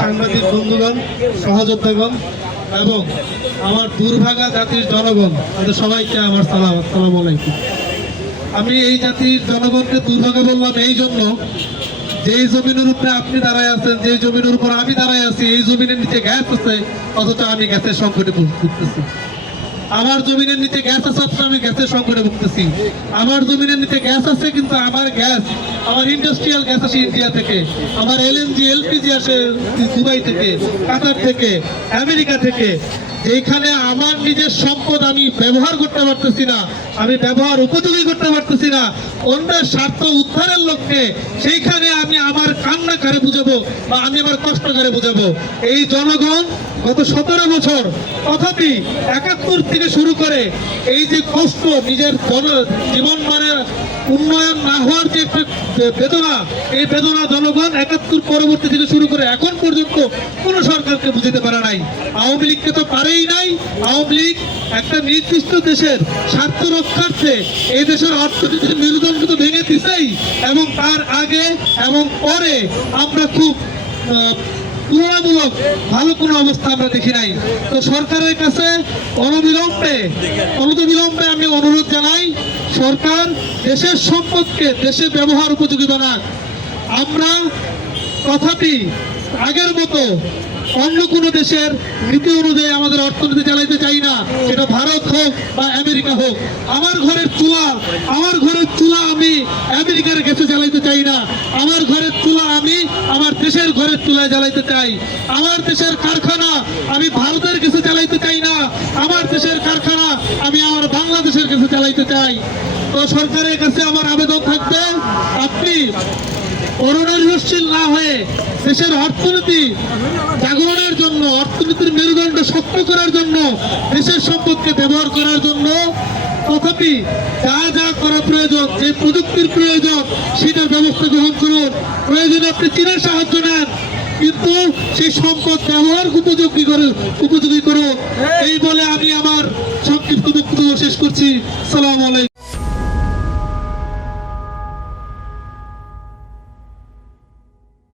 সাংবাদিক বন্ধুগণ, সহযোদ্ধাগণ এবং আমার দুর্ভাগা জাতির জনগণ, তাদের সবাইকে আমার সালাম, আসসালামু আলাইকুম। আমি এই জাতির জনগণকে দুর্ভাগা বললাম এই জন্য, যেই জমিনের উপরে আপনি দাঁড়ায় আছেন, যে জমিনের উপর আমি দাঁড়ায় আছি, এই জমিনের নিচে গ্যাস আছে, অথচ আমি গ্যাসের সংকটে ভুগতেছি। আমার জমিনের নিচে গ্যাস আছে, অথচ আমি গ্যাসের সংকটে ভুগতেছি। আমার জমিনের নিচে গ্যাস আছে, কিন্তু আমার গ্যাস, আমার ইন্ডাস্ট্রিয়াল গ্যাস আসে ইন্ডিয়া থেকে, আমার এলএনজি এলপিজি আসে দুবাই থেকে, কাতার থেকে, আমেরিকা থেকে। এইখানে আমার নিজের সম্পদ আমি ব্যবহার করতে পারতেছি না, আমি ব্যবহার উপযোগী করতে পারতেছি না, অন্যের স্বার্থ উদ্ধারের লক্ষ্যে সেইখানে আমি আমার কান্না কারে বুঝাবো বা আমি আমার কষ্ট কারে বুঝাবো? এই জনগণ গত 17 বছর, তথাপি 71 থেকে শুরু করে এই যে কষ্ট, নিজের জীবন মানের উন্নয়ন না হওয়ার যে একটা বেদনা, এই বেদনা জনগণ 71 পরবর্তী থেকে শুরু করে এখন পর্যন্ত কোনো সরকারকে বুঝাতে পারে নাই। আওয়ামী লীগকে তো পারেই নাই। আওয়ামী লীগ একটা নির্দিষ্ট দেশের স্বার্থ রক্ষার্থে এই দেশের অর্থনীতির মেরুদণ্ডকে তো ভেঙে দিছেই, এবং তার আগে এবং পরে আমরা খুব তুলনামূলক ভালো কোনো অবস্থা আমরা দেখি নাই। তো সরকারের কাছে অনবিলম্বে আমি অনুরোধ জানাই, সরকার দেশের সম্পদকে দেশে ব্যবহার উপযোগী বানাক। আমরা তথাপি আগের মতো অন্য কোনো দেশের নীতি অনুযায়ী আমাদের অর্থনীতি চালাইতে চাই না, সেটা ভারত হোক বা আমেরিকা হোক। আমার ঘরের চুলা আমি আমেরিকার গ্যাসে জ্বালাইতে চাই না। আমার ঘরের চুলা আমি আমার দেশের ঘরের চুলায় জ্বালাইতে চাই। আমার দেশের কারখানা আমি ভারতের গ্যাসে চালাইতে চাই না। আমার দেশের কারখানা আমি আমার বাংলাদেশের গ্যাসে চালাইতে চাই। তো সরকারের কাছে আমার আবেদন থাকবে, আপনি অনির্ভরশীল না হয়ে দেশের অর্থনীতি জাগরণের জন্য, অর্থনীতির মেরুদণ্ড শক্ত করার জন্য, দেশের সম্পদকে ব্যবহার করার জন্য তথাপি যা যা করা প্রয়োজন, যে প্রযুক্তির প্রয়োজন, সেটার ব্যবস্থা গ্রহণ করুন। প্রয়োজনে আপনি চীনের সাহায্য নেন, কিন্তু সেই সম্পদ ব্যবহার উপযোগী করুন। এই বলে আমি আমার সংক্ষিপ্ত বক্তব্য শেষ করছি। আসসালামু আলাইকুম।